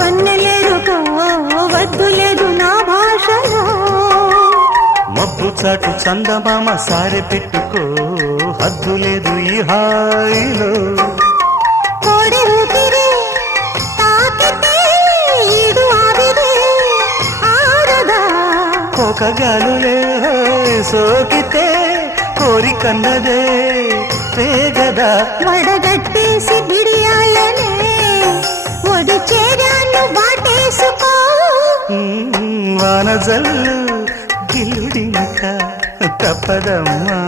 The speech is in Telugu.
వన్నెలేరుకో వద్దు లేదు నా భాషలో. మబ్బు చాటు చందమామ సారె పెట్టుకో హద్దు లేదు ఈ హాయిలో. కోడి ఊపిరి తాకితే ఈడు ఆవిరి ఆరదా. కోకగాలులే సోకితే కోరికన్నదే పేగదా. వడగట్టేసి బిడియాలనే ఒడి చేరాను వాటేసుకో. వానజల్లు గిల్లుడింక తప్పదమ్మా.